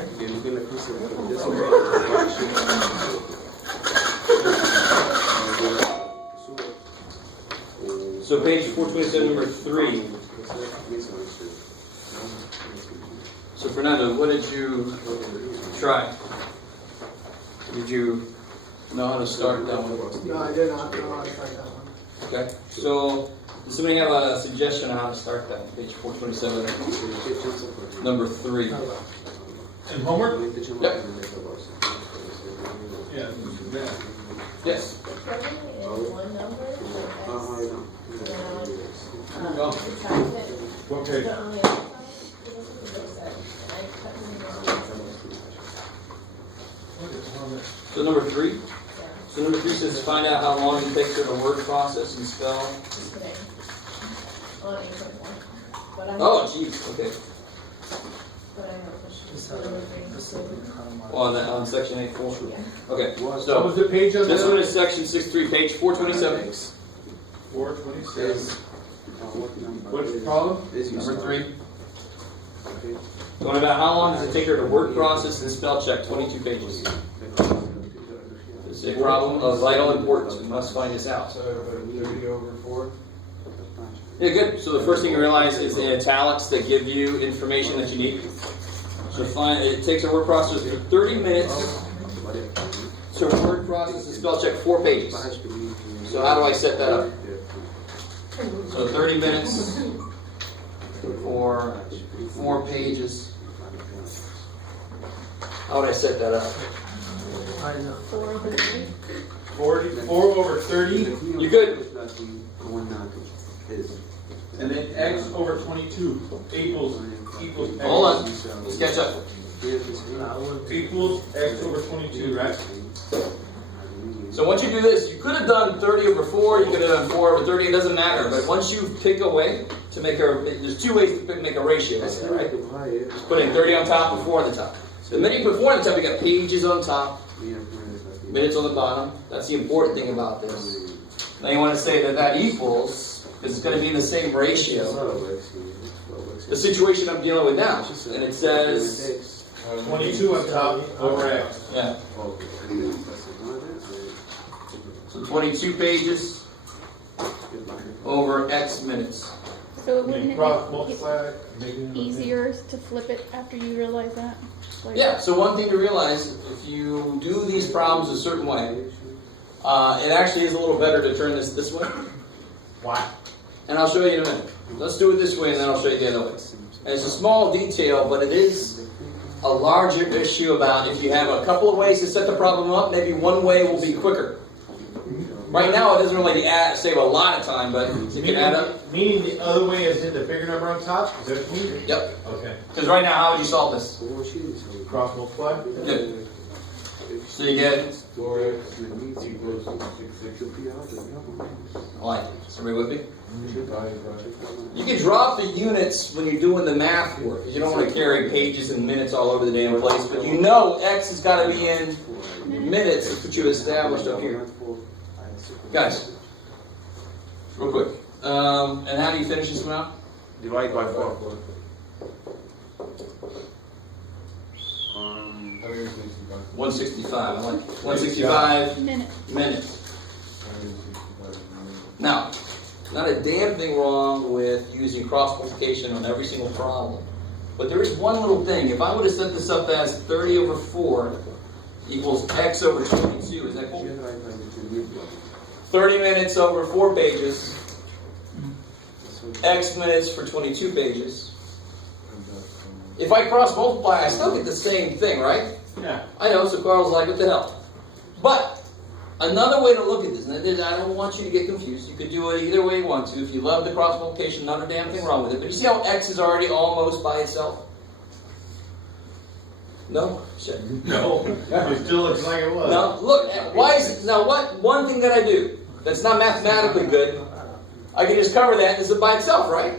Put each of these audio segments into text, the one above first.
Okay. So page 427, number 3. So Fernando, what did you try? Did you know how to start that one? No, I did not know how to start that one. Okay. So does somebody have a suggestion on how to start that? Page 427, number 3. And homework? Yep. Yeah. Yes. The program is one number, Oh. subtract it. What page? The only other side is this side. And I cut them in. So number 3. Yeah, So number 3 says find out how long it takes for the word process and spell. just today. On 8.1. But I Oh, jeez. Okay. But I know this number 3. On section 8.4. Yeah. Okay. What So was the page on this that? one is section 6.3, page 427. 427. What's the problem? Number 3. Going about how long does it take her to word process and spell check 22 pages. It's a problem of vital importance. We must find this out. So 30 over 4. Yeah, good. So the first thing you realize is the italics that give you information that you need. So it takes a word process for 30 minutes. So word process and spell check 4 pages. So how do I set that up? So 30 minutes for 4 pages. How would I set that up? I don't know. 4 over 30. You good? And then x over 22 equals x. Hold on. Let's catch up. Equals x over 22, right? So once you do this, you could have done 30 over 4, you could have done 4 over 30, it doesn't matter. But once you pick a way to make there's 2 ways to make a ratio, right? Just putting 30 on top and 4 on the top. The minute you put 4 on the top, you got pages on top, minutes on the bottom. That's the important thing about this. Now you want to say that equals, because it's going to be in the same ratio, the situation I'm dealing with now. And it says, 22 on top over x. yeah. So 22 pages over X minutes. So When you wouldn't cross it multiply, be easier to flip it after you realize that? Like, Yeah, so one thing to realize, if you do these problems a certain way, it actually is a little better to turn this way. why? And I'll show you in a minute. Let's do it this way and then I'll show you the other way. And it's a small detail, but it is a larger issue about if you have a couple of ways to set the problem up, maybe one way will be quicker. Right now, it doesn't really save a lot of time, but it can add up. Meaning the other way is hit the bigger number on top? Is that what you mean? Yep. Okay. Because right now, how would you solve this? Cross multiply? Good. So you get, 4x equals 6. I like it. Somebody with me? You can drop the units when you're doing the math work, because you don't want to carry pages and minutes all over the damn place. But you know X has got to be in minutes. That's what you established up here. Guys, real quick. And how do you finish this one out? Divide by 4. 165. I like it. 165 minutes. minutes. Now, not a damn thing wrong with using cross multiplication on every single problem. But there is one little thing. If I would have set this up as 30 over 4 equals x over 22, is that cool? 30 minutes over 4 pages, x minutes for 22 pages. If I cross multiply, I still get the same thing, right? Yeah. I know, so Carl's like, what the hell? But another way to look at this, and I don't want you to get confused. You could do it either way you want to. If you love the cross multiplication, not a damn thing wrong with it. But you see how x is already almost by itself? No? Shit. No. It still looks like it was. Now, look, why is it, now what, one thing that I do that's not mathematically good, I can just cover that as it by itself, right?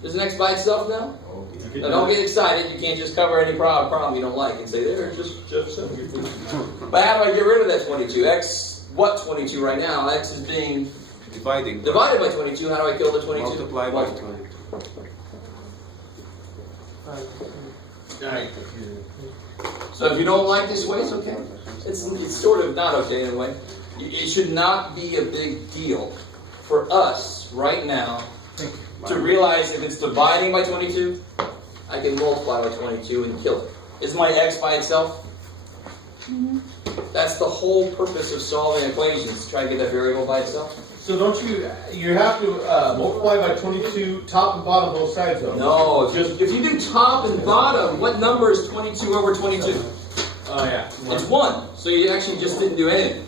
There's an x by itself now? Now don't get excited, you can't just cover any problem you don't like and say, there, just so. But how do I get rid of that 22? X, what 22 right now? X is being Dividing. divided by 22, how do I kill the 22? Multiply by 20. Right. So if you don't like this way, it's okay. It's sort of not okay in a way. It should not be a big deal for us right now to realize if it's dividing by 22, I can multiply by 22 and kill it. Is my x by itself? That's the whole purpose of solving equations, to try to get that variable by itself. So don't you have to multiply by 22, top and bottom both sides though? No, if you do top and bottom, what number is 22 over 22? Oh yeah. It's 1, so you actually just didn't do anything.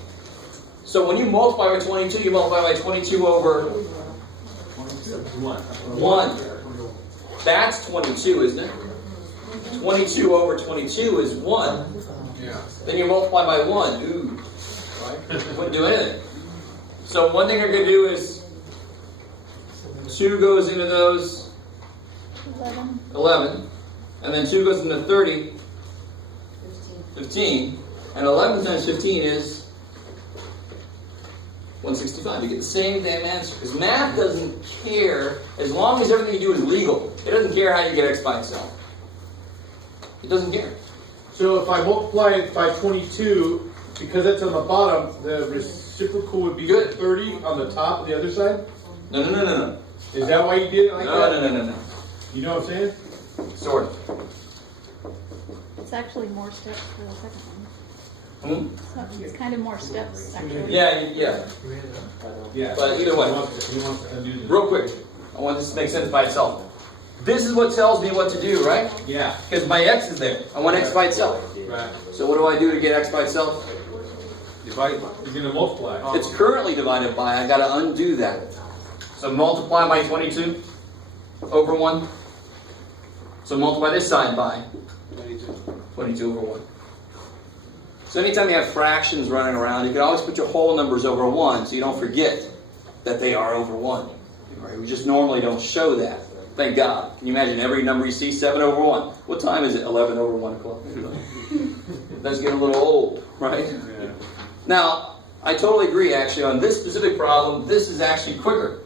So when you multiply by 22, you multiply by 22 over 1. That's 22, isn't it? 22 over 22 is 1. Yeah. Then you multiply by 1. Ooh. Right? Wouldn't do anything. So one thing you're going to do is 2 goes into those 11. And then 2 goes into 30. 15. And 11 times 15 is 165. You get the same damn answer. Because math doesn't care, as long as everything you do is legal. It doesn't care how you get x by itself. It doesn't care. So if I multiply it by 22, because that's on the bottom, the reciprocal would be Good. 30 on the top of the other side? No. Is that why you did it like that? No. You know what I'm saying? Sort of. It's actually more steps for the second one. Hmm? So it's kind of more steps, actually. Yeah. Yeah. But either way. He wants to undo this. Real quick, I want this to make sense by itself. This is what tells me what to do, right? Yeah. Because my x is there. I want x by itself. Right. So what do I do to get x by itself? Divide. You're going to multiply. It's currently divided by. I got to undo that. So multiply by 22 over 1. So multiply this side by 22 over 1. So anytime you have fractions running around, you can always put your whole numbers over 1 so you don't forget that they are over 1. Right? We just normally don't show that. Thank God. Can you imagine every number you see? 7 over 1. What time is it? 11 over 1 o'clock. That's getting a little old, right? Yeah. Now, I totally agree, actually, on this specific problem, this is actually quicker.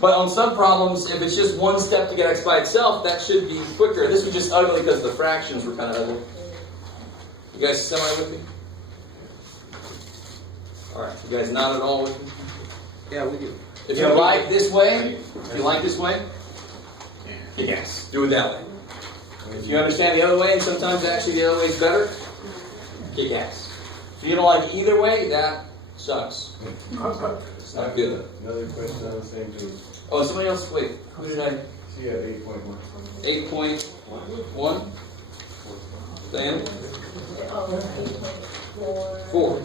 But on some problems, if it's just one step to get x by itself, that should be quicker. This was just ugly because the fractions were kind of ugly. You guys semi with me? Alright, you guys not at all with me? Yeah, we do. If you like this way, yes, do it that way. If you understand the other way, and sometimes actually the other way is better, kick ass. If you don't like either way, that sucks. It's not good. Another question on the same page. Oh, somebody else, wait, who did I? See at 8.1. 8.1? Diana? Oh, 8.4. 4. 5.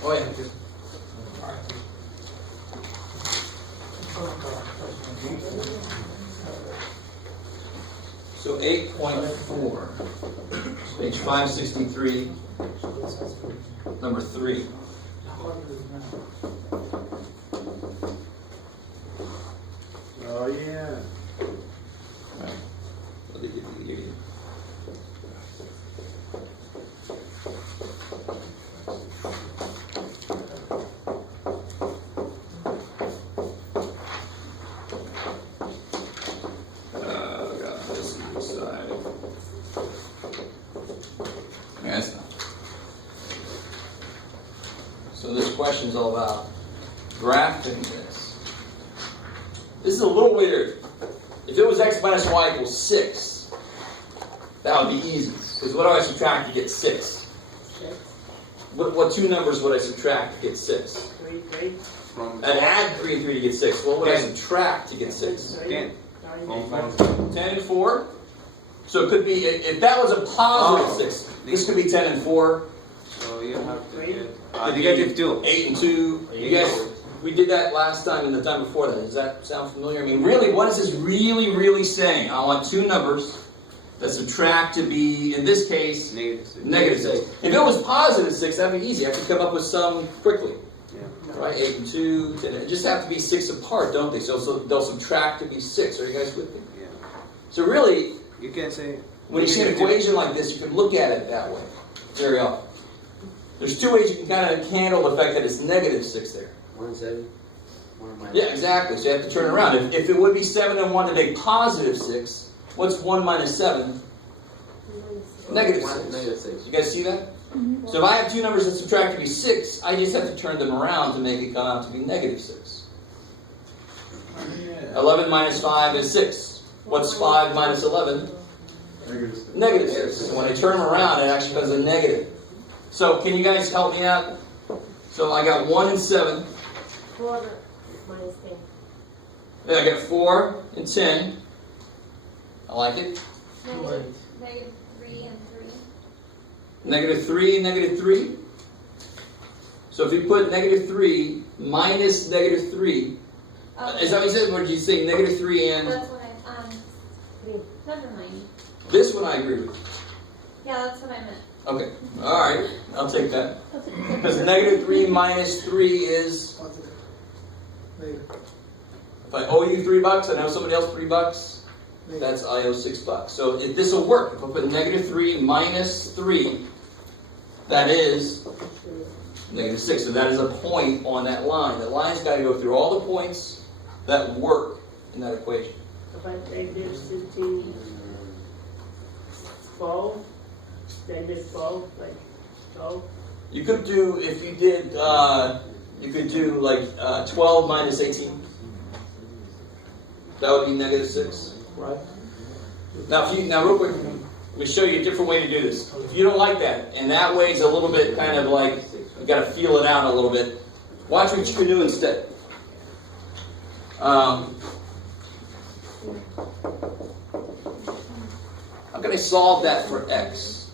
Oh, yeah. So 8.4, page 563, number 3. Oh, yeah. What did you do? So this question's all about graphing this. This is a little weird. If it was x minus y equals 6, that would be easy. Because what do I subtract to get 6? What two numbers would I subtract to get 6? 3. From I'd add 3 and 3 to get 6. What would I subtract to get 6? 10. 10 and 4. So it could be, if that was a positive 6, this could be 10 and 4. So you have to get Negative 2. 8 and 2. You guys, we did that last time and the time before that. Does that sound familiar? I mean, really, what is this really saying? I want two numbers that subtract to be, in this case, negative 6. If it was positive 6, that'd be easy. I could come up with some quickly. Yeah. Right? 8 and 2, 10. It just have to be 6 apart, don't they? So they'll subtract to be 6. Are you guys with me? Yeah. So really, You can say when you see an equation like this, you can look at it that way very often. There's two ways you can kind of handle the fact that it's negative 6 there. 1 7. 1 minus. Yeah, exactly. So you have to turn it around. If it would be 7 and 1 and a positive 6, what's 1 minus 7? Negative 6. Negative 6. You guys see that? Mhm. So if I have two numbers that subtract to be 6, I just have to turn them around to make it come out to be negative 6. 11 minus 5 is 6. What's 5 minus 11? Negative 6. So when I turn them around, it actually becomes a negative. So can you guys help me out? So I got 1 and 7. 4 minus 10. Then I got 4 and 10. I like it. Negative 3 and 3. Negative 3 and negative 3. So if you put negative 3 minus negative 3, is that what you said? Or did you say negative 3 and... That's what never mind. This one I agree with. Yeah, that's what I meant. Okay. Alright. I'll take that. Because negative 3 minus 3 is... Positive. Negative. If I owe you $3 and I owe somebody else $3, Negative. that's I owe $6. So this will work. If I put negative 3 minus 3, that is negative 6. So that is a point on that line. That line's got to go through all the points that work in that equation. About negative 16, 12, negative 12, like 12. You could do, if you did, you could do like 12 minus 18. That would be negative 6, right? Now, real quick, let me show you a different way to do this. If you don't like that, and that way's a little bit kind of like, you got to feel it out a little bit, watch what you can do instead. How can I solve that for x?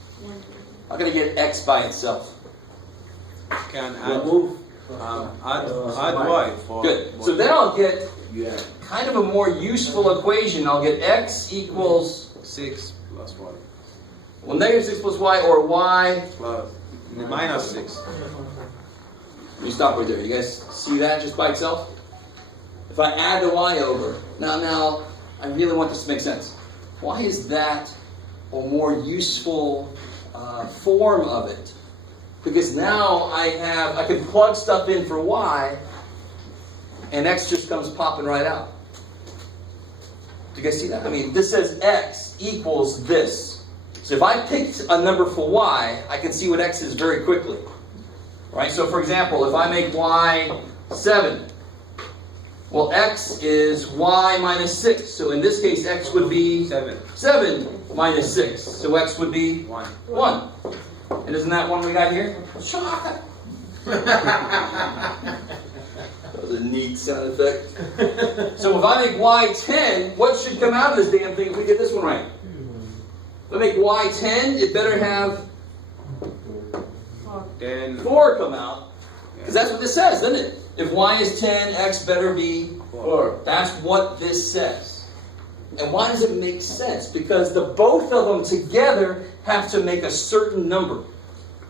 How can I get x by itself? Can add y for. Good. So then I'll get kind of a more useful equation. I'll get x equals, 6 plus y. well, negative 6 plus y, or y. Plus minus 6. Let me stop right there. You guys see that just by itself? If I add the y over, now, I really want this to make sense. Why is that a more useful form of it? Because now I can plug stuff in for y, and x just comes popping right out. Do you guys see that? I mean, this says x equals this. So if I picked a number for y, I can see what x is very quickly. Right? So for example, if I make y 7, well, x is y minus 6. So in this case, x would be 7 minus 6. So x would be 1. And isn't that one we got here? That was a neat sound effect. So if I make y 10, what should come out of this damn thing if we get this one right? If I make y 10, it better have 4 come out. Because that's what this says, doesn't it? If y is 10, x better be 4. That's what this says. And why does it make sense? Because the both of them together have to make a certain number.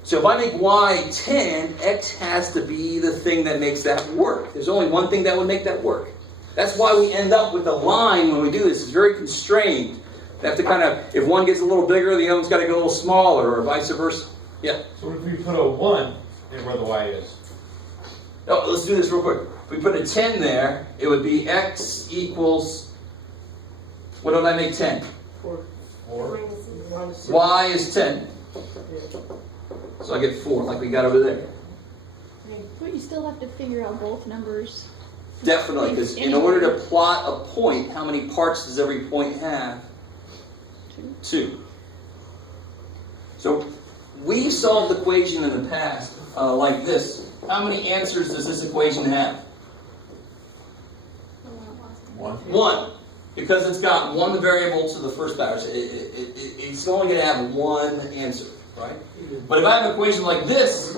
So if I make y 10, x has to be the thing that makes that work. There's only one thing that would make that work. That's why we end up with the line when we do this. It's very constrained. We have to kind of, if one gets a little bigger, the other one's got to go a little smaller, or vice versa. Yeah? So if we put a 1 in where the y is. No, let's do this real quick. If we put a 10 there, it would be x equals, what did I make 10? 4. Minus Y is 10. So I get 4, like we got over there. But you still have to figure out both numbers. Definitely, because in order to plot a point, how many parts does every point have? 2. So we solved the equation in the past like this. How many answers does this equation have? 1. Because it's got one variable to the first power. So it's only going to have one answer, right? But if I have an equation like this,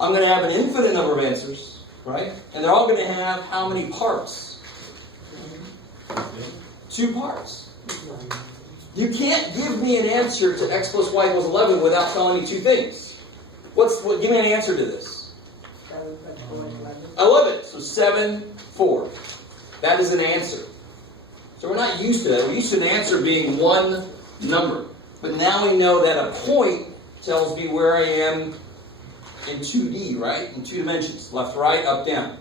I'm going to have an infinite number of answers, right? And they're all going to have how many parts? 2 parts. You can't give me an answer to x plus y equals 11 without telling me 2 things. Give me an answer to this. 11. So 7, 4. That is an answer. So we're not used to that. We're used to an answer being one number. But now we know that a point tells me where I am in 2D, right? In 2 dimensions, left, right, up, down.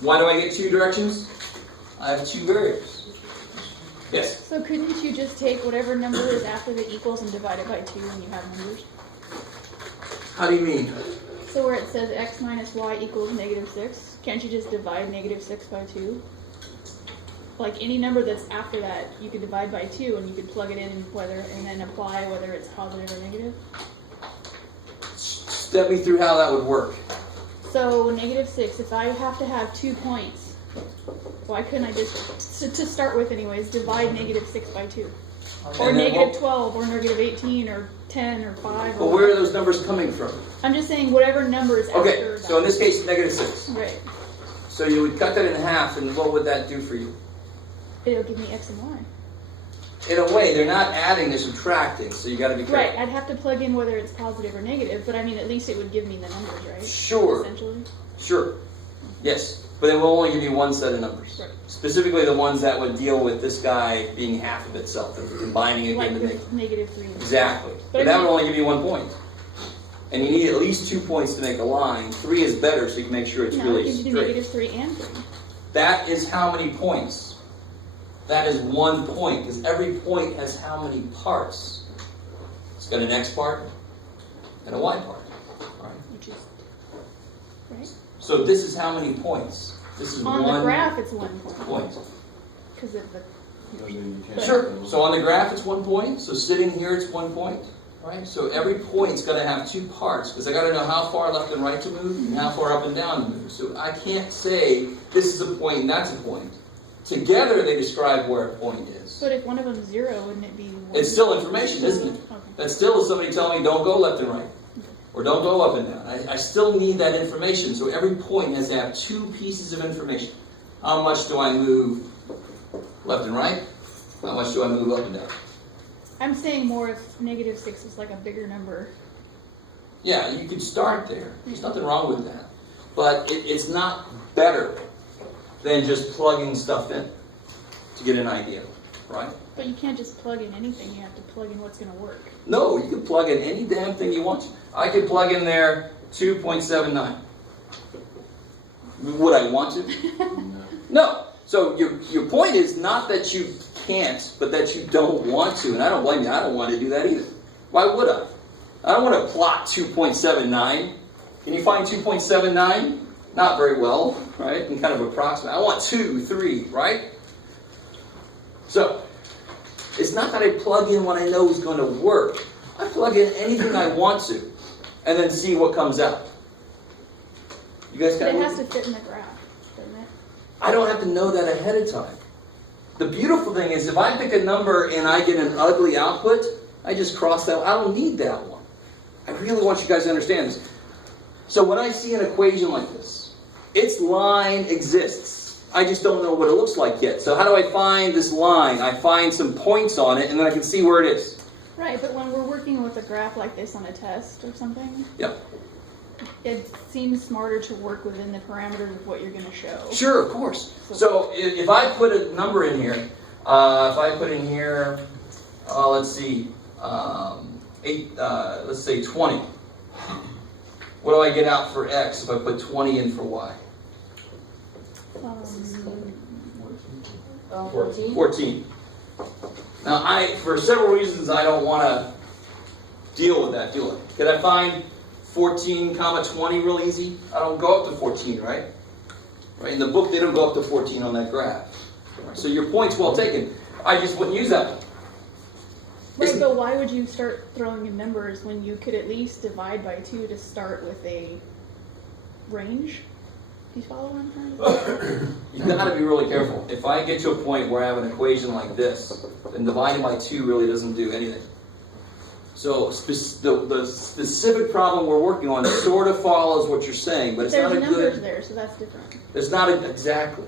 Why do I get 2 directions? I have 2 variables. Yes? So couldn't you just take whatever number is after the equals and divide it by 2 when you have numbers? How do you mean? So where it says x minus y equals -6, can't you just divide -6 by 2? Like any number that's after that, you could divide by 2 and you could plug it in and then apply whether it's positive or negative. Step me through how that would work. So -6, if I have to have 2 points, why couldn't I just, to start with anyways, divide -6 by 2? Or And then what- -12 or -18 or 10 or 5 But or where are those numbers coming from? I'm just saying whatever number is after Okay, that. so in this case, -6. Right. So you would cut that in half, and what would that do for you? It'll give me x and y. In a way, they're not adding, they're subtracting, so you gotta be careful. Right, I'd have to plug in whether it's positive or negative, but I mean, at least it would give me the numbers, right? Sure, Essentially. sure. Yes, but it will only give you one set of numbers. Right. Specifically the ones that would deal with this guy being half of itself, and combining it Like into the make. -3. Exactly. But But I that mean- would only give you 1 point. And you need at least 2 points to make a line. 3 is better, so you can make sure it's No, it really gives you straight. -3 and 3. That is how many points? That is 1 point, because every point has how many parts? It's got an x part and a y part. Right? Which is, right? So this is how many points? This is On one the graph, it's 1 point. point. Because of the, Sure. So on the graph, it's 1 point. So sitting here, it's 1 point. Right? So every point's got to have 2 parts, because I got to know how far left and right to move and how far up and down to move. So I can't say this is a point and that's a point. Together, they describe where a point is. but if one of them's 0, wouldn't it be 1? It's still information, isn't it? Okay. That still is somebody telling me don't go left and right, or don't go up and down. I still need that information, so every point has to have 2 pieces of information. How much do I move left and right? How much do I move up and down? I'm saying more if -6 is like a bigger number. Yeah, you could start there. There's nothing wrong with that. But it's not better than just plugging stuff in to get an idea, right? But you can't just plug in anything, you have to plug in what's going to work. No, you can plug in any damn thing you want to. I could plug in there 2.79. Would I want to? No. So your point is not that you can't, but that you don't want to. And I don't blame you. I don't want to do that either. Why would I? I don't want to plot 2.79. Can you find 2.79? Not very well, right? And kind of approximate. I want 2, 3, right? So, it's not that I plug in what I know is going to work. I plug in anything I want to, and then see what comes out. You guys But kind it of... has to fit in the graph, doesn't it? I don't have to know that ahead of time. The beautiful thing is, if I pick a number and I get an ugly output, I just cross that. I don't need that one. I really want you guys to understand this. So when I see an equation like this, its line exists. I just don't know what it looks like yet. So how do I find this line? I find some points on it, and then I can see where it is. Right, but when we're working with a graph like this on a test or something, Yep. it seems smarter to work within the parameters of what you're going to show. Sure, of course. So if I put a number in here, if I put in here, let's see, 8, let's say 20. What do I get out for x if I put 20 in for y? 14? 14. Now, for several reasons, I don't want to deal with that, do I? Could I find 14, 20 real easy? I don't go up to 14, right? Right? In the book, they don't go up to 14 on that graph. Right? So your point's well taken. I just wouldn't use that one. Right, but why would you start throwing in numbers when you could at least divide by 2 to start with a range? Do you follow what I'm trying to say? You've got to be really careful. If I get to a point where I have an equation like this, then dividing by 2 really doesn't do anything. So the specific problem we're working on sort of follows what you're saying, but it's There's not a numbers good... there, so that's different. It's not exactly.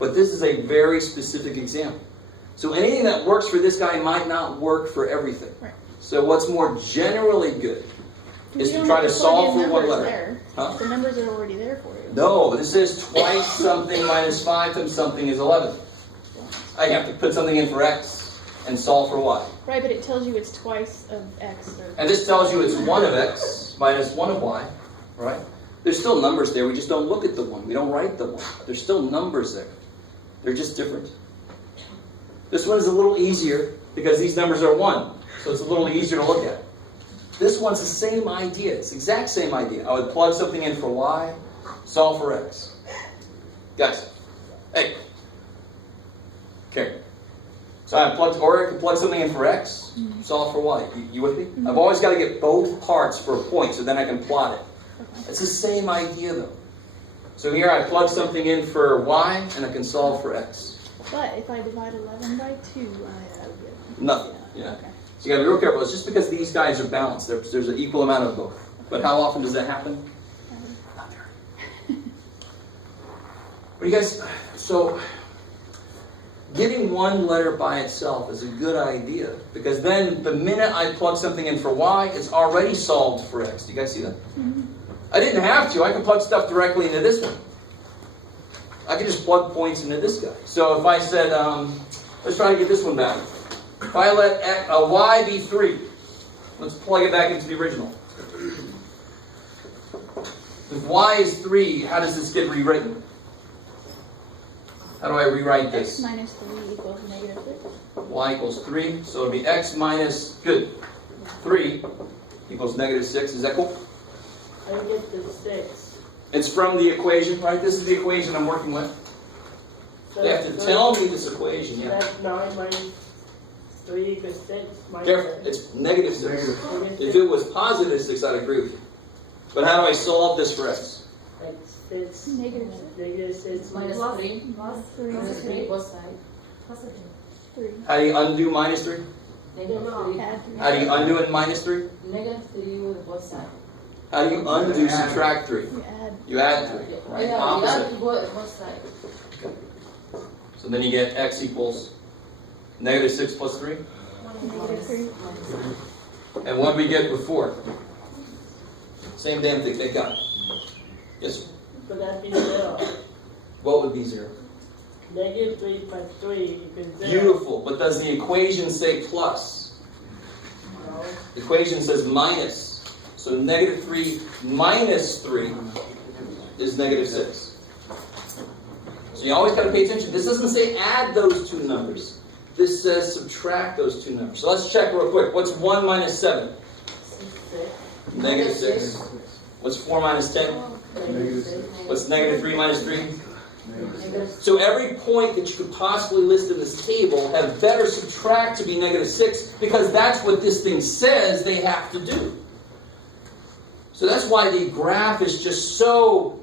But this is a very specific example. So anything that works for this guy might not work for everything. Right. So what's more generally good is You to don't try have to plug solve in for one numbers letter. there. Huh? The numbers are already there for you. No, this is twice something minus 5 times something is 11. I have to put something in for x. and solve for y. Right, but it tells you it's twice of x. Or And this tells you it's 1 of x minus 1 of y, right? There's still numbers there, we just don't look at the 1. We don't write the 1. There's still numbers there. They're just different. This one is a little easier because these numbers are 1, so it's a little easier to look at. This one's the same idea. It's the exact same idea. I would plug something in for y, solve for x. Guys, hey. Okay. So I plugged, or I can plug something in for x, solve for y. You with me? I've always got to get both parts for a point, so then I can plot it. It's the same idea though. So here I plug something in for y, and I can solve for x. But if I divide 11 by 2, I would get Nothing. Yeah. Okay. So you got to be real careful. It's just because these guys are balanced. There's an equal amount of both. But how often does that happen? Not very. But you guys, so getting one letter by itself is a good idea because then the minute I plug something in for y, it's already solved for x. Do you guys see that? I didn't have to. I can plug stuff directly into this one. I can just plug points into this guy. So if I said, let's try to get this one back. If I let y be 3, let's plug it back into the original. If y is 3, how does this get rewritten? How do I rewrite x this? minus 3 equals negative 6. Y equals 3, so it'll be x minus, good, 3 equals negative 6. Is that cool? I get the 6. It's from the equation, right? This is the equation I'm working with. So They have to tell me this equation, yeah. That's 9 minus 3 equals 6 minus Careful, 6. it's negative 6. Negative If 6. it was positive 6, I'd agree with you. But how do I solve this for x? Like 6. Negative 6. Negative 6 Minus minus 3. Minus 3 3. both sides. Positive. 3. How do you undo minus 3? Negative 3. Add 3. How do you undo in minus 3? Negative 3 with both sides. How do you undo subtract 3? You add. You add 3, right? Yeah, Opposite. to both sides. So then you get x equals negative 6 plus 3. Negative 3. And what did we get before? Same damn thing, thank God. Yes, So that'd be 0. what would be 0? Negative 3 plus 3 equals 0. Beautiful, but does the equation say plus? No. The equation says minus. So negative 3 minus 3 is negative 6. So you always got to pay attention. This doesn't say add those two numbers. This says subtract those two numbers. So let's check real quick. What's 1 minus 7? 6. Negative 6. What's 4 minus 10? Negative 6. What's negative 3 minus 3? Negative So every point that you could possibly list in this table had better subtract to be negative 6 because that's what this thing says they have to do. So that's why the graph is just so,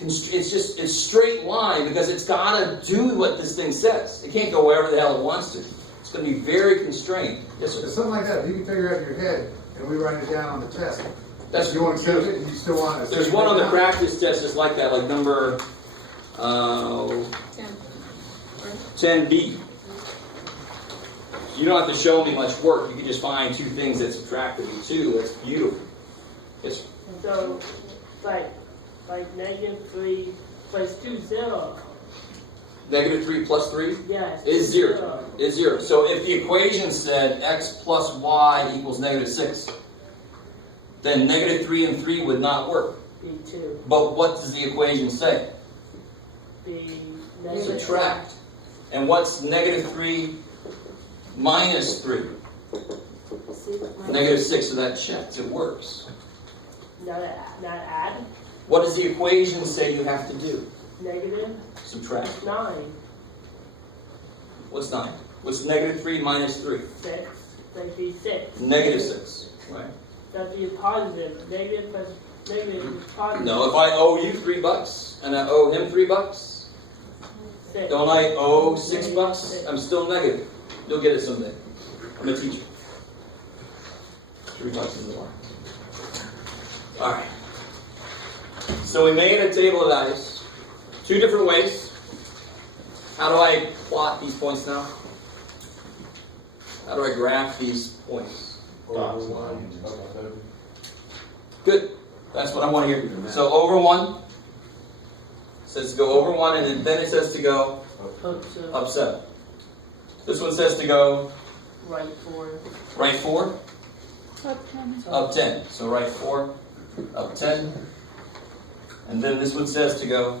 it's straight line because it's got to do what this thing says. It can't go wherever the hell it wants to. It's going to be very constrained. Yes, sir. Something like that, you can figure out in your head, and we write it down on the test. That's You want to change it, and you still want to. There's one on the practice test that's like that, like number 10B. You don't have to show me much work. You can just find two things that subtract to be 2. That's beautiful. Yes, sir. So, like negative 3 plus 2 is 0. Negative 3 plus 3 Yes. is 0. Is 0. So if the equation said x plus y equals negative 6, then negative 3 and 3 would not work. Be 2. But what does the equation say? Be negative Subtract. And what's negative 3 minus 3? 6 minus Negative 6, so that checks. It works. Not add. What does the equation say you have to do? Negative Subtract. 9. What's 9? What's negative 3 minus 3? 6. That'd be 6. Negative 6. Right. That'd be a positive. Negative plus negative is positive. No, if I owe you $3 and I owe him $3, 6. don't I owe $6? I'm still negative. You'll get it someday. I'm a teacher. $3 in the bar. Alright. So we made a table of values. 2 different ways. How do I plot these points now? How do I graph these points? Good. That's what I want to hear. So over 1. It says to go over 1 and then it says to go Up 7. up 7. This one says to go Right 4. right 4, Up 10. up 10. So right 4, up 10. And then this one says to go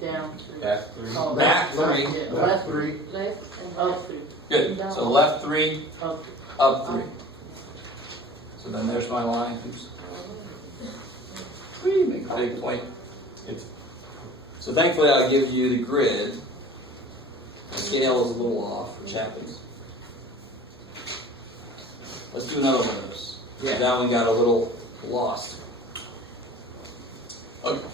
Down 3. Back 3. Oh, back 3. Yeah, Left 3. Left and Up 3. Good. So left 3, Up 3. up 3. So then there's my line. Oops. Whee, make a big point. So thankfully I'll give you the grid. The scale is a little off for Chapman's. Let's do another one of those. Yeah. That one got a little lost. Okay.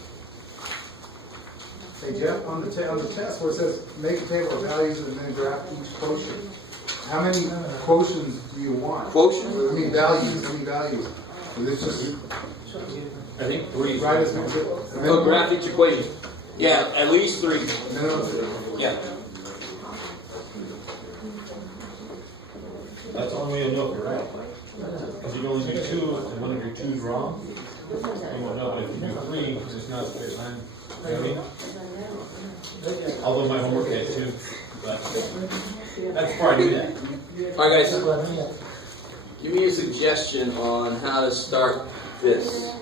Hey Jeff, on the test where it says make a table of values and then graph each quotient. How many quotients do you want? Quotient? I mean values, how many values? Is it just I think 3. right as Oh, graph each equation. Yeah, at least 3. Yeah. That's the only way you'll know if you're right. Because you can only do 2, and one of your 2's wrong. You won't know, but if you do 3, because it's not a straight line. You know what I mean? Although my homework had 2, but that's before I do that. All right, guys. Give me a suggestion on how to start this.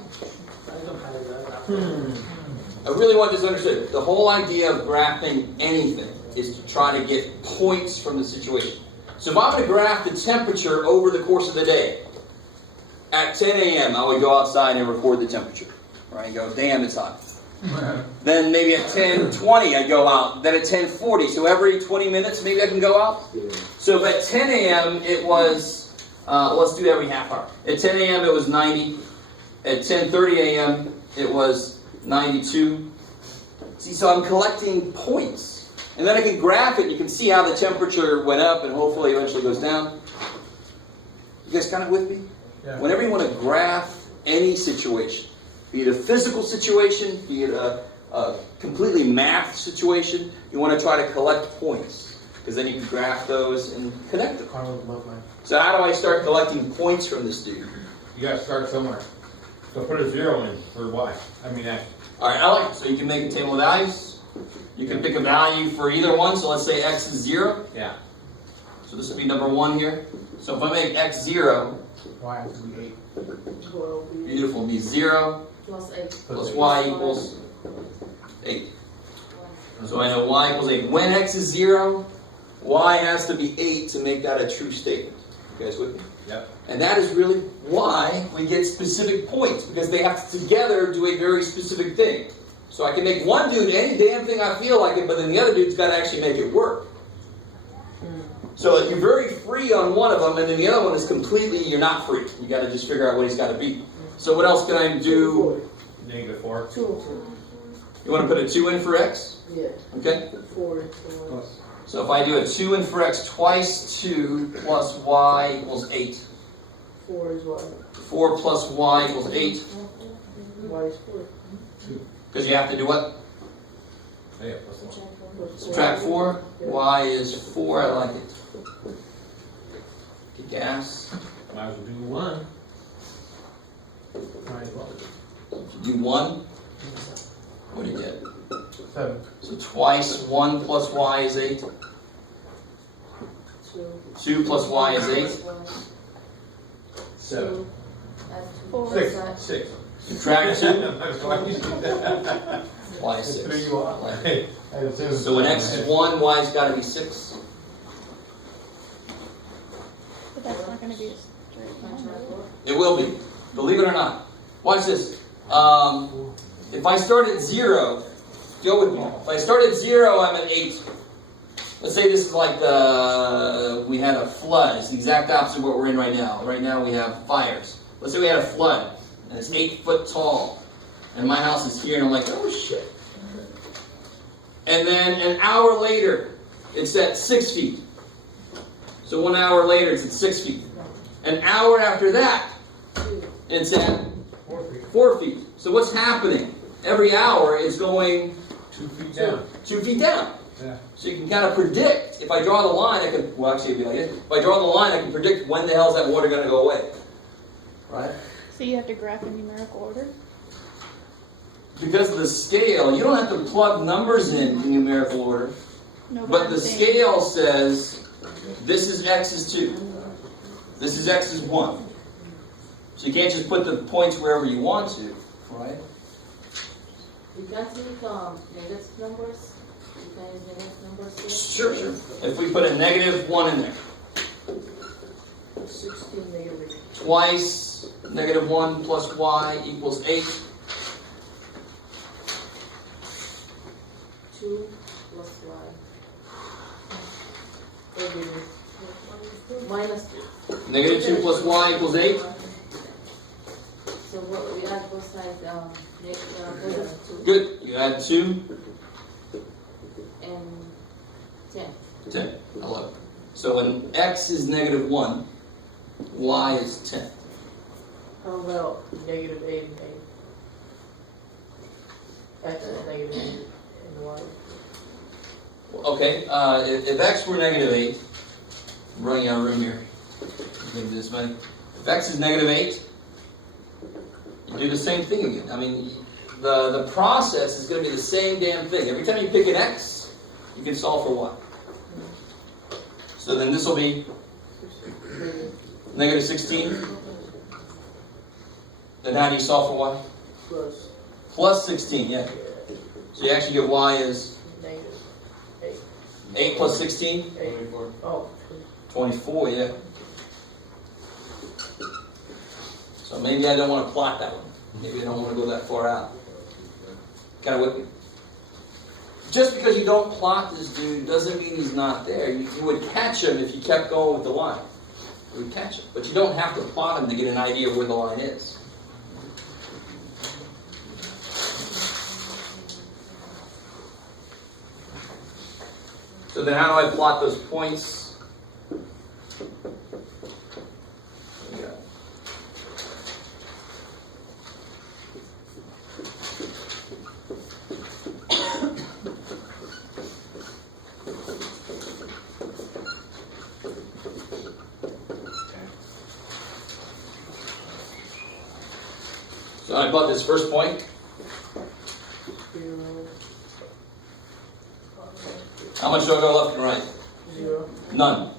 I really want this understood. The whole idea of graphing anything is to try to get points from the situation. So if I'm going to graph the temperature over the course of the day, at 10 a.m. I would go outside and record the temperature. Right? Go, damn, it's hot. Then maybe at 10:20 I go out. Then at 10:40, so every 20 minutes maybe I can go out. So if at 10 a.m. it was, let's do it every half hour. At 10 a.m. it was 90. At 10:30 a.m. it was 92. See, so I'm collecting points. And then I can graph it. You can see how the temperature went up and hopefully eventually goes down. You guys kind of with me? Yeah. Whenever you want to graph any situation, be it a physical situation, be it a completely math situation, you want to try to collect points. Because then you can graph those and connect them. So how do I start collecting points from this dude? You gotta start somewhere. So put a 0 in for y. I mean, that. All right, I like it. So you can make a table of values. You can pick a value for either one. So let's say x is 0. Yeah. So this would be number 1 here. So if I make x 0, Y has to be 8. beautiful, it'll be 0 plus 8. plus y equals 8. So I know y equals 8. When x is 0, y has to be 8 to make that a true statement. You guys with me? Yep. And that is really why we get specific points, because they have to together do a very specific thing. So I can make one dude any damn thing I feel like it, but then the other dude's got to actually make it work. So you're very free on one of them, and then the other one is completely, you're not free. You got to just figure out what he's got to be. So what else can I do? -4. 2. You want to put a 2 in for x? Yeah. Okay. 4. So if I do a 2 in for x, twice 2 plus y equals 8. 4 is y. 4 plus y equals 8. Y is 4. Because you have to do what? Yeah, plus 1. Subtract 4. Y is 4. I like it. Get gas. Might as well do 1. Might as well. If you do 1, what do you get? 7. So twice 1 plus y is 8. 2 plus y is 8. 7. 4. 6. Subtract 2. Y is 6. There you are. Like Hey, so when x is 1, y's got to be 6. But that's not going to be a straight line. It will be. Believe it or not. Watch this. If I start at 0, go with me. If I start at 0, I'm at 8. Let's say this is like we had a flood. It's the exact opposite of what we're in right now. Right now we have fires. Let's say we had a flood, and it's 8 foot tall. And my house is here, and I'm like, oh shit. And then an hour later, it's at 6 feet. So 1 hour later, it's at 6 feet. An hour after that, it's at 4 feet. So what's happening? Every hour it's going 2 feet down. 2 feet down. Yeah. So you can kind of predict, if I draw the line, I can, well actually it'd be like this. If I draw the line, I can predict when the hell is that water going to go away. Right? So you have to graph in numerical order? Because of the scale, you don't have to plug numbers in numerical order. No, But I'm the saying- scale says This is x is 2. This is x is 1. So you can't just put the points wherever you want to, right? You can't make negative numbers. You can use negative numbers here. Sure. If we put a negative 1 in there, 16 negative. twice negative 1 plus y equals 8. 2 plus y. Minus 2. Negative 2 plus y equals 8. So what we add both sides, positive 2 Good. You add 2, and 10. 10. I love it. So when x is negative 1, y is 10. How about negative 8 and 8? X is negative 8 and y. Okay, if x were negative 8, I'm running out of room here. Maybe this many. If x is negative 8, you do the same thing again. I mean, the process is going to be the same damn thing. Every time you pick an x, you can solve for y. So then this will be negative 16. Then how do you solve for y? Plus Plus 16, yeah. So you actually get y is negative 8 plus 16? 8. Oh, 24, yeah. So maybe I don't want to plot that one. Maybe I don't want to go that far out. Kind of with me. Just because you don't plot this dude doesn't mean he's not there. You would catch him if you kept going with the line. You would catch him. But you don't have to plot him to get an idea of where the line is. So then how do I plot those points? Yeah. So I plot this first point. 0, How much do I go left and right? 0. None.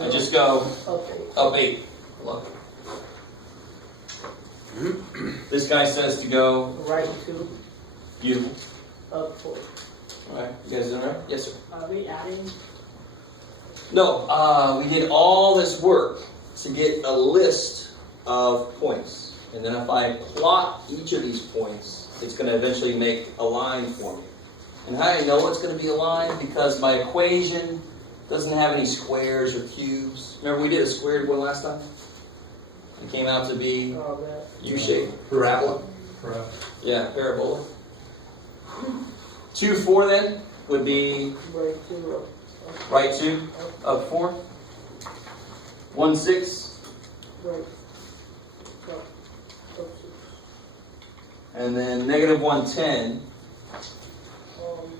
I just go Okay. up 8. Look. This guy says to go Right 2, beautiful. up 4. Alright, you guys doing alright? Yes, sir. Are we adding? No, we did all this work to get a list of points. And then if I plot each of these points, it's going to eventually make a line for me. And how do I know it's going to be a line? Because my equation doesn't have any squares or cubes. Remember we did a squared one last time? It came out to be Oh, that. U-shaped. Parabola. Correct. Yeah, parabola. 2, 4 then would be Right 2, up. right 2 up 4. 1, 6. Right. Up. Up 6. And then negative 1, 10.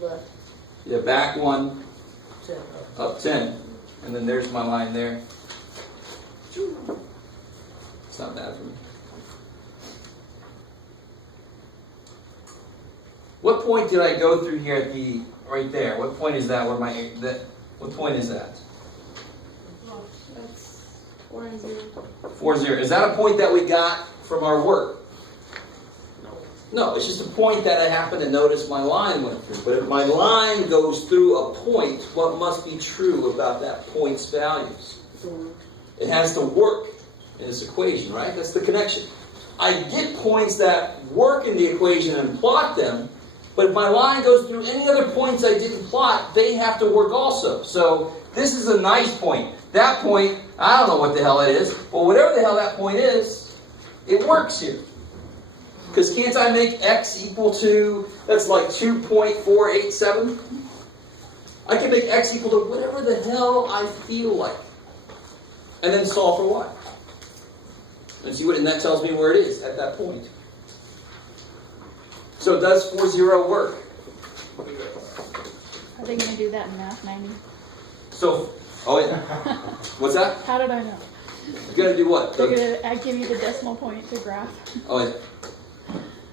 Left. Yeah, back 1 10 up. up 10. And then there's my line there. It's not bad for me. What point did I go through here at the right there? What point is that? What point is that? That's 4 and 0. 4, 0. Is that a point that we got from our work? No, it's just a point that I happen to notice my line went through. But if my line goes through a point, what must be true about that point's values? It has to work in this equation, right? That's the connection. I get points that work in the equation and plot them, but if my line goes through any other points I didn't plot, they have to work also. So this is a nice point. That point, I don't know what the hell it is, but whatever the hell that point is, it works here. Because can't I make x equal to, that's like 2.487? I can make x equal to whatever the hell I feel like. And then solve for y. And see what, and that tells me where it is at that point. So does 4, 0 work? Are they going to do that in Math 90? So, oh yeah. What's that? How did I know? You're going to do what? They're going to give you the decimal point to graph. Oh yeah.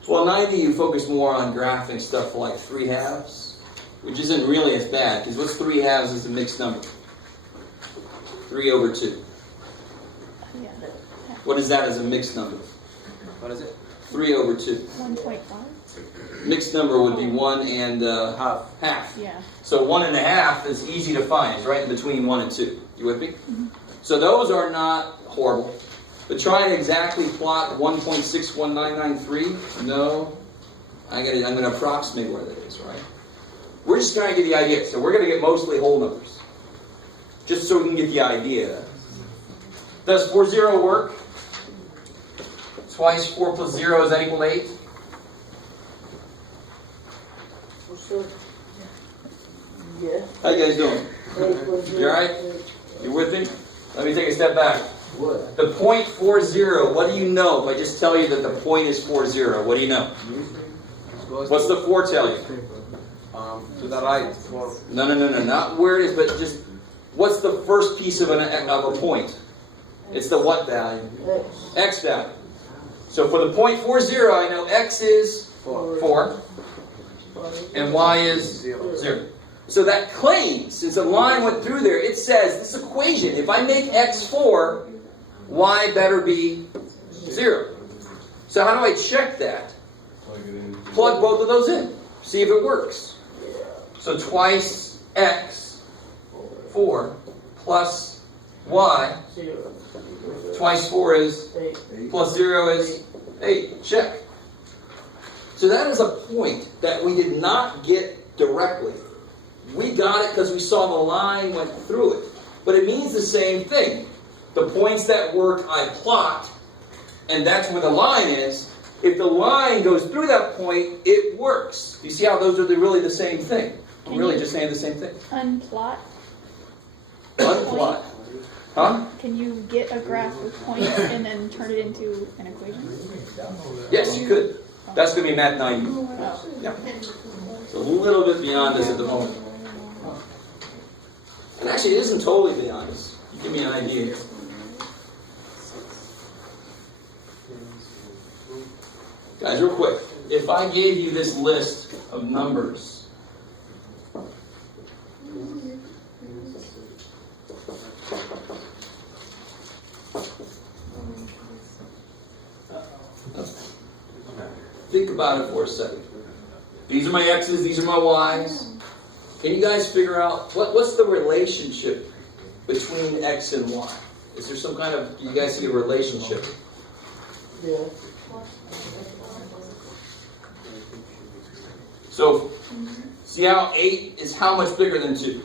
Well, 90 you focus more on graphing stuff like 3/2, which isn't really as bad, because what's 3/2 is a mixed number. 3 over 2. Yeah. What is that as a mixed number? What is it? 3 over 2. 1.5? Mixed number would be 1 and half. Yeah. So 1.5 is easy to find. It's right in between 1 and 2. You with me? So those are not horrible. But try to exactly plot 1.61993. No. I'm going to approximate where that is, right? We're just trying to get the idea. So we're going to get mostly whole numbers. Just so we can get the idea. Does 4-0 work? Twice 4 plus 0, is that equal to 8? Yeah. How you guys doing? You alright? You with me? Let me take a step back. The point 40, what do you know if I just tell you that the point is 40? What do you know? What's the 4 tell you? To the right. No, not where it is, but just what's the first piece of a point? It's the what value? X value. So for the point 40, I know X is 4 and Y is 0. So that claim, since a line went through there, it says this equation, if I make X 4, Y better be 0. So how do I check that? Plug both of those in. See if it works. So twice X 4 plus Y. Twice 4 is plus 0 is 8. Check. So that is a point that we did not get directly. We got it because we saw the line went through it. But it means the same thing. The points that work, I plot, and that's where the line is. If the line goes through that point, it works. You see how those are really the same thing? I'm really just saying the same thing. Unplot? Unplot. Huh? Can you get a graph with points and then turn it into an equation? Yes, you could. That's going to be Math 90. Oh. Yeah. It's a little bit beyond us at the moment. And actually, it isn't totally beyond us. You give me an idea. Guys, real quick. If I gave you this list of numbers, think about it for a second. These are my X's, these are my Y's. Can you guys figure out what's the relationship between X and Y? Is there some kind of, you guys see a relationship? Yeah. So, see how 8 is how much bigger than 2?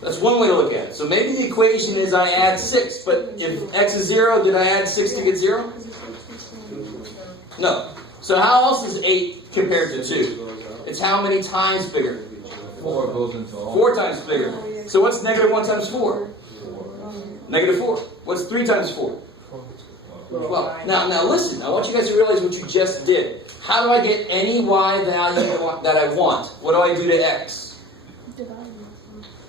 That's one way to look at it. So maybe the equation is I add 6, but if X is 0, did I add 6 to get 0? No. So how else is 8 compared to 2? It's how many times bigger? 4 goes into all. 4 times bigger. So what's negative 1 times 4? Negative 4. What's 3 times 4? 12. Now listen, I want you guys to realize what you just did. How do I get any Y value that I want? What do I do to X?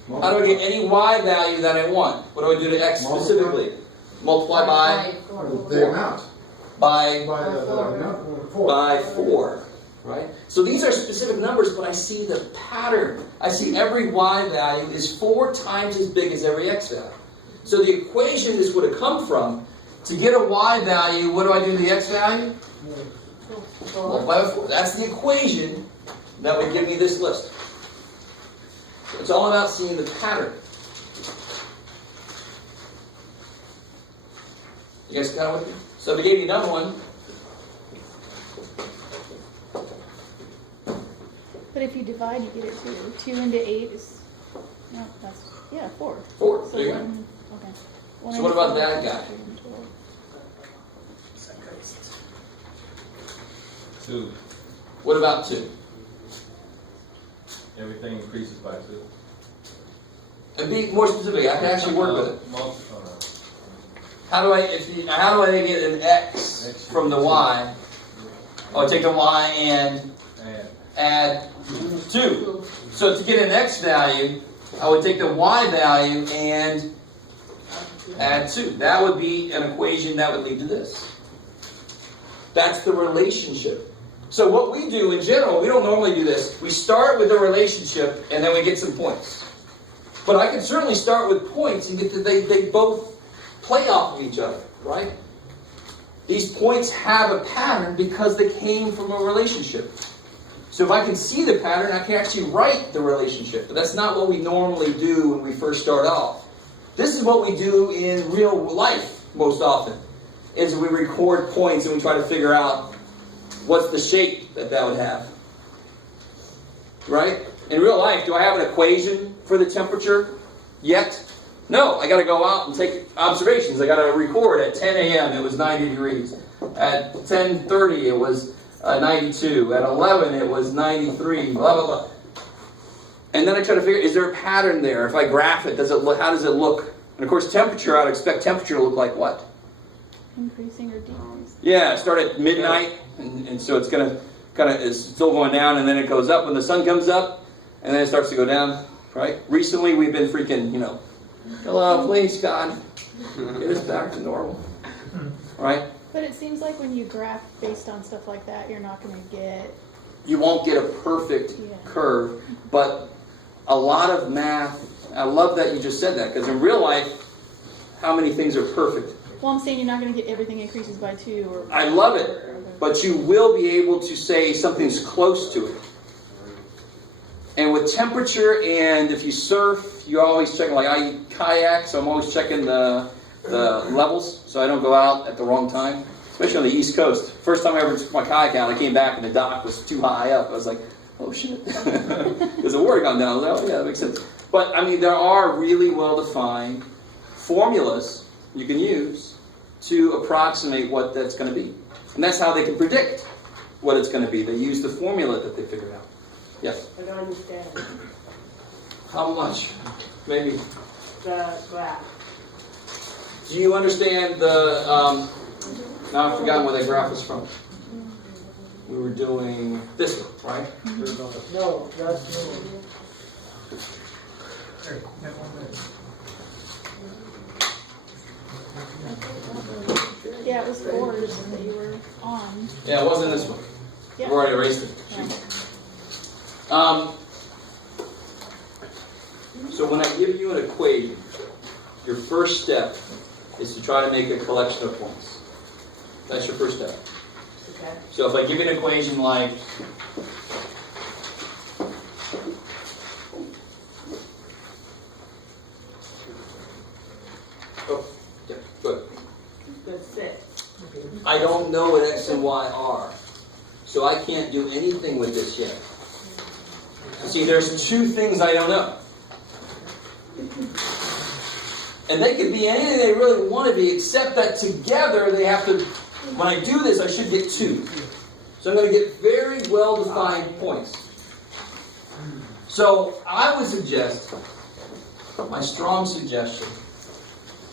How do I get any Y value that I want? What do I do to X specifically? Multiply by? The amount. By the number. 4. By 4. Right? So these are specific numbers, but I see the pattern. I see every Y value is 4 times as big as every X value. So the equation this would have come from, to get a Y value, what do I do to the X value? Multiply by 4. That's the equation that would give me this list. So it's all about seeing the pattern. You guys got it with me? So if I gave you another one. But if you divide, you get it too. 2 into 8 is, no, that's, 4. 4. So There you go. 1, okay. So what about that guy? 2. What about 2? Everything increases by 2. And be more specific, I can actually work with it. How do I get an X from the Y? Oh, I take the Y and add 2. So to get an X value, I would take the Y value and add 2. That would be an equation that would lead to this. That's the relationship. So what we do in general, we don't normally do this. We start with the relationship and then we get some points. But I can certainly start with points and get that they both play off of each other, right? These points have a pattern because they came from a relationship. So if I can see the pattern, I can actually write the relationship. But that's not what we normally do when we first start off. This is what we do in real life most often, is we record points and we try to figure out what's the shape that would have. Right? In real life, do I have an equation for the temperature yet? No, I got to go out and take observations. I got to record at 10 a.m. it was 90 degrees. At 10:30 it was 92. At 11 it was 93. Blah blah blah. And then I try to figure: is there a pattern there? If I graph it, how does it look? And of course, temperature. I'd expect temperature to look like what? Increasing or decreasing? Yeah, start at midnight, and so it's gonna it's still going down, and then it goes up when the sun comes up, and then it starts to go down. Right? Recently, we've been freaking, hello, please, God, get us back to normal. Right? But it seems like when you graph based on stuff like that, you're not going to get... You won't get a perfect curve, but a lot of math, I love that you just said that, because in real life, how many things are perfect? Well, I'm saying you're not going to get everything increases by 2 or... I love it, but you will be able to say something's close to it. And with temperature, and if you surf, you always check, like I kayak, so I'm always checking the levels, so I don't go out at the wrong time, especially on the East Coast. First time I ever took my kayak out, I came back and the dock was too high up. I was like, oh shit. Because the water gone down. I was like, oh yeah, that makes sense. But I mean, there are really well-defined formulas you can use to approximate what that's going to be. And that's how they can predict what it's going to be. They use the formula that they figured out. Yes? I don't understand. How much? Maybe. The graph. Do you understand the, now I've forgotten where that graph was from. We were doing this one, right? No, that's no. Yeah, it was 4s that you were on. Yeah, it wasn't this one. Yeah. We've already erased it. So when I give you an equation, your first step is to try to make a collection of points. That's your first step. Okay. So if I give you an equation like yeah, good. That's it. I don't know what X and Y are. So I can't do anything with this yet. See, there's 2 things I don't know. And they could be anything they really want to be, except that together they have to, when I do this, I should get 2. So I'm going to get very well-defined points. So I would suggest, my strong suggestion,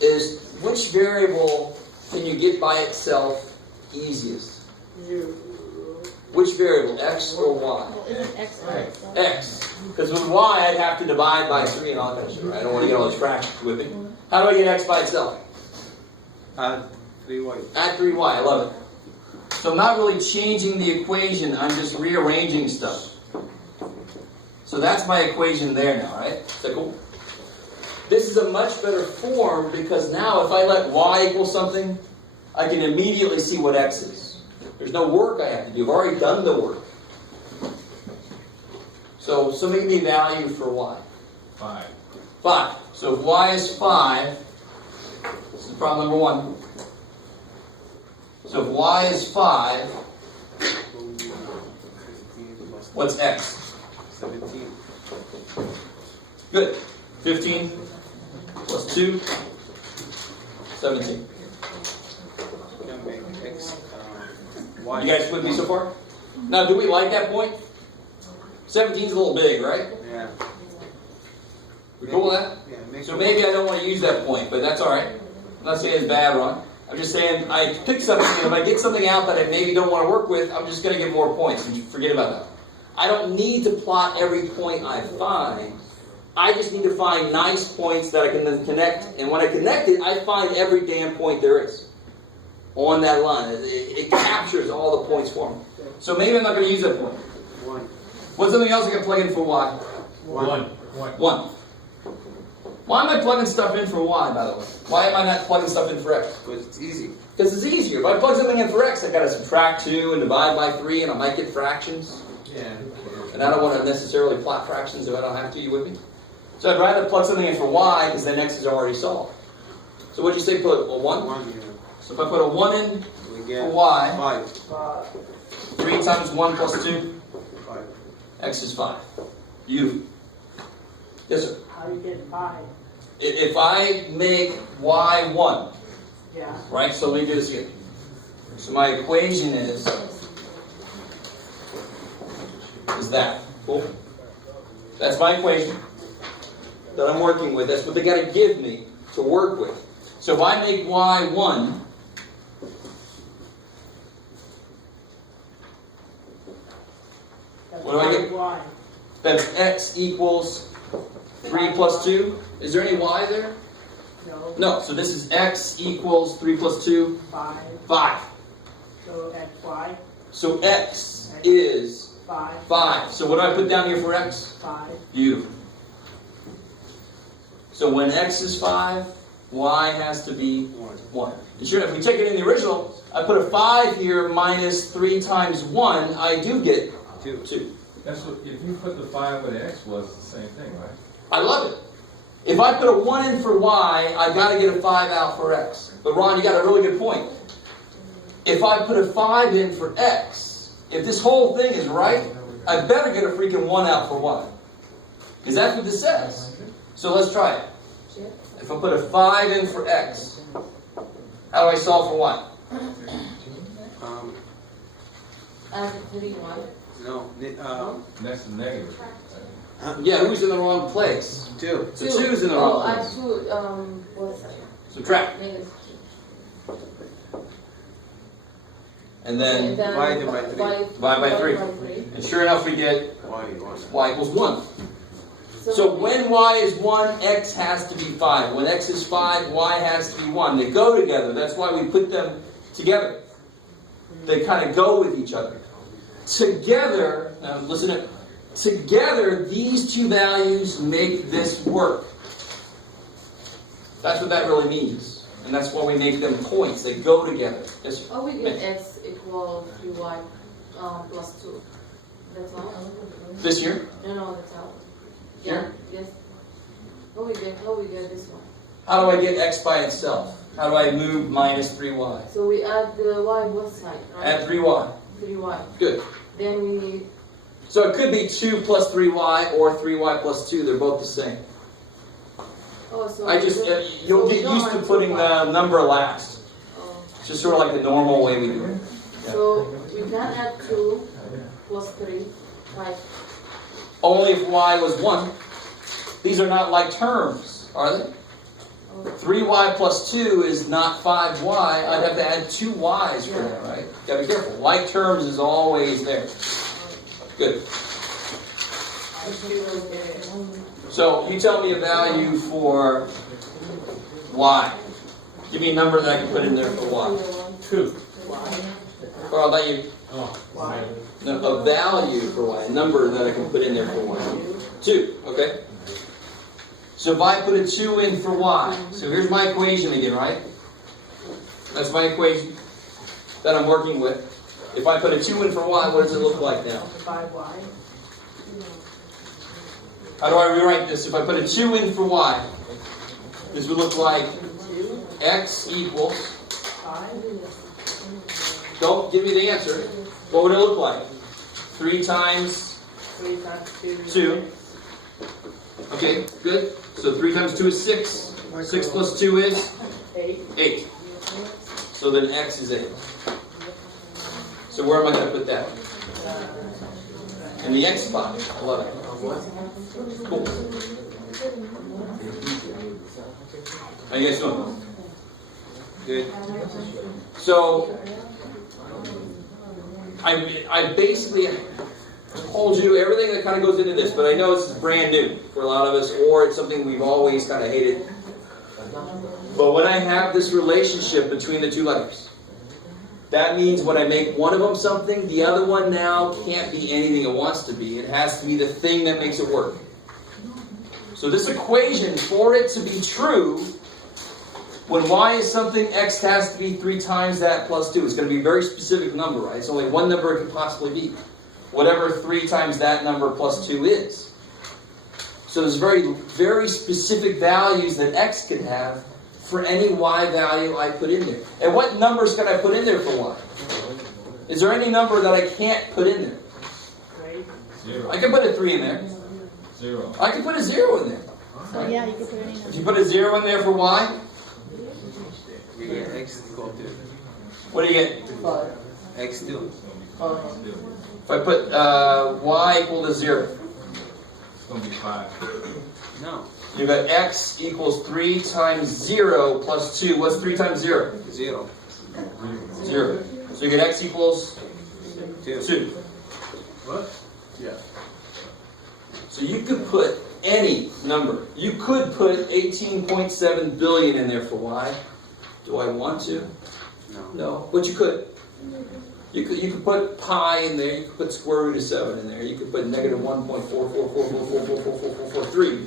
is which variable can you get by itself easiest? Which variable, X or Y? Well, isn't X by itself? X. Because with Y, I'd have to divide by 3 and all that kind of shit. I don't want to get all those fractions with me. How do I get X by itself? Add 3y. Add 3Y. I love it. So I'm not really changing the equation. I'm just rearranging stuff. So that's my equation there now, right? Is that cool? This is a much better form because now if I let Y equal something, I can immediately see what X is. There's no work I have to do. I've already done the work. So somebody give me a value for Y. 5. 5. So if Y is 5, this is problem number 1. So if Y is 5, what's X? 17. Good. 15 plus 2, 17. Can make X, You guys with me so far? Now, do we like that point? 17 is a little big, right? Yeah. We cool with that? Yeah, make So maybe I don't want to use that point, but that's all right. I'm not saying it's bad or wrong. I'm just saying I pick something, and if I get something out that I maybe don't want to work with, I'm just going to get more points, and forget about that. I don't need to plot every point I find. I just need to find nice points that I can then connect, and when I connect it, I find every damn point there is on that line. It captures all the points for me. So maybe I'm not going to use that point. 1. What's something else I can plug in for Y? 1. 1. Why am I plugging stuff in for y, by the way? Why am I not plugging stuff in for x? Because it's easy. Because it's easier. If I plug something in for x, I gotta subtract 2 and divide by 3, and I might get fractions. Yeah. And I don't want to necessarily plot fractions if I don't have to. You with me? So I'd rather plug something in for y, because then x is already solved. So what'd you say put? Well, 1? 1, yeah. So if I put a 1 in We for get y, 5. 3 times 1 plus 2, 5. x is 5. You. Yes, sir. How you get 5? If I make y 1, Yeah. right? So let me do this again. So my equation is that. Cool? That's my equation that I'm working with. That's what they got to give me to work with. So if I make y 1, what do I get? Y. That's x equals 3 plus 2. Is there any y there? No. No. So this is x equals 3 plus 2, 5. 5. So that's Y. So x is 5. 5. So what do I put down here for x? 5. Beautiful. So when x is 5, y has to be 1. And sure enough, if we take it in the original, I put a 5 here minus 3 times 1, I do get 2. That's what, if you put the 5 where the x was, it's the same thing, right? I love it. If I put a 1 in for y, I got to get a 5 out for x. But Ron, you got a really good point. If I put a 5 in for x, if this whole thing is right, I better get a freaking 1 out for y. Because that's what this says. So let's try it. If I put a 5 in for x, how do I solve for y? Add 3y. No, Next to negative. Yeah, who's in the wrong place? 2. So 2's in the wrong add place. 2, what's that? Subtract. Negative 2. And then Divided by 3. divide by 3. And sure enough, we get y equals 1. So when y is 1, x has to be 5. When x is 5, y has to be 1. They go together. That's why we put them together. They kind of go with each other. Together, now listen to, together these two values make this work. That's what that really means. And that's why we make them points. They go together. Yes, Oh, we get x equal 3y plus 2. That's all? this here? No, that's all. Here? Yes. How we get this one? How do I get x by itself? How do I move minus 3y? So we add the y both sides, right? Add 3y. 3y. Good. Then we So it could be 2 plus 3y or 3y plus 2. They're both the same. You'll get used to putting the number last. It's just sort of like the normal way we do it. Yeah. So we can add 2 plus 3, 5. Only if y was 1. These are not like terms, are they? 3y plus 2 is not 5y. I'd have to add 2 y's for that, right? Gotta be careful. Like terms is always there. Good. So you tell me a value for y. Give me a number that I can put in there for y. 2. Or I'll let you. Oh, No, a value for y. A number that I can put in there for y. 2. Okay. So if I put a 2 in for y, so here's my equation again, right? That's my equation that I'm working with. If I put a 2 in for y, what does it look like now? 5y. How do I rewrite this? If I put a 2 in for y, this would look like x equals, 5. don't give me the answer, what would it look like? 3 times 3 times 2. 2. Okay, good. So 3 times 2 is 6. 6 plus 2 is 8. 8. So then x is 8. So where am I going to put that? In the x spot. I love it. Cool. How you guys doing? Good. So I basically told you everything that kind of goes into this, but I know this is brand new for a lot of us, or it's something we've always kind of hated. But when I have this relationship between the two letters, that means when I make one of them something, the other one now can't be anything it wants to be. It has to be the thing that makes it work. So this equation, for it to be true, when y is something, x has to be 3 times that plus 2. It's going to be a very specific number, right? It's only one number it could possibly be. Whatever 3 times that number plus 2 is. So there's very, very specific values that x can have for any y value I put in there. And what numbers can I put in there for y? Is there any number that I can't put in there? 0. I can put a 3 in there. 0. I can put a 0 in there. So yeah, you could put any If number. you put a 0 in there for y, You get x equal to what do you get? 5. x2. If I put y equal to 0, It's going to be 5. No, you got x equals 3 times 0 plus 2. What's 3 times 0? 0. 0. So you get x equals 2. 2. What? Yeah. So you could put any number. You could put 18.7 billion in there for y. Do I want to? No. No, but you could. You could put pi in there. You could put square root of 7 in there. You could put negative 1.444444443.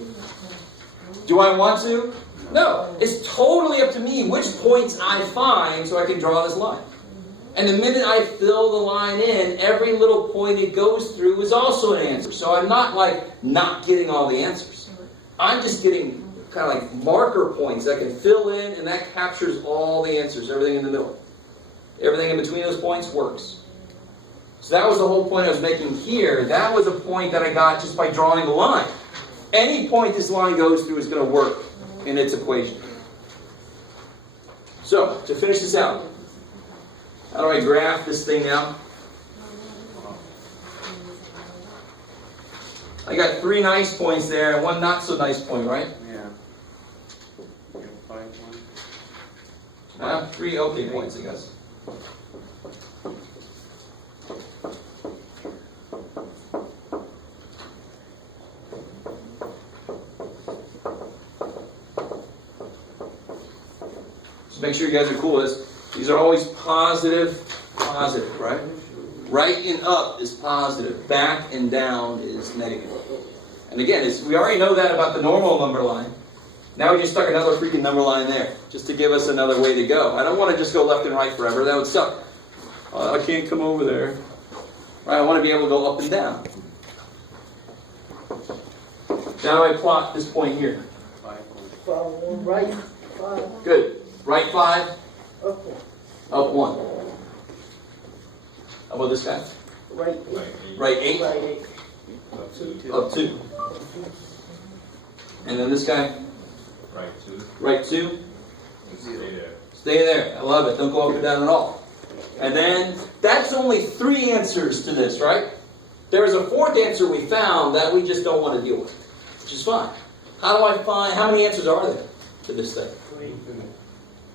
Do I want to? No. It's totally up to me which points I find so I can draw this line. And the minute I fill the line in, every little point it goes through is also an answer. So I'm not like not getting all the answers. I'm just getting kind of like marker points that I can fill in, and that captures all the answers, everything in the middle. Everything in between those points works. So that was the whole point I was making here. That was a point that I got just by drawing the line. Any point this line goes through is going to work in its equation. So, to finish this out, how do I graph this thing now? I got 3 nice points there and 1 not so nice point, right? Yeah. You have 5, 3 okay points, I guess. Just make sure you guys are cool with this. These are always positive, right? Right and up is positive. Back and down is negative. And again, we already know that about the normal number line. Now we just stuck another freaking number line there, just to give us another way to go. I don't want to just go left and right forever. That would suck. I can't come over there. Right? I want to be able to go up and down. Now I plot this point here. 5, 1. Right 5. Good. Right 5, Up up 1. How about this guy? 1. Right 8. Right 8, Right 8. up 2. And then this guy? Right, 2. Right 2. Stay there. Stay there. I love it. Don't go up and down at all. And then, that's only 3 answers to this, right? There's a 4th answer we found that we just don't want to deal with, which is fine. How do I find, how many answers are there to this thing? 3.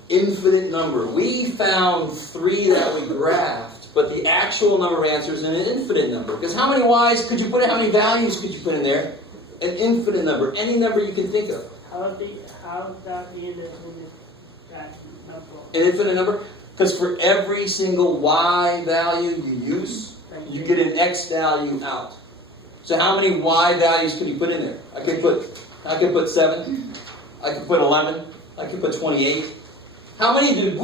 Infinite number. We found 3 that we graphed, but the actual number of answers is an infinite number. Because how many y's could you put in, how many values could you put in there? An infinite number. Any number you can think of. How that be that number? An infinite number? Because for every single y value you use, you get an x value out. So how many y values can you put in there? I could put 7. I could put 11. I could put 28. How many did we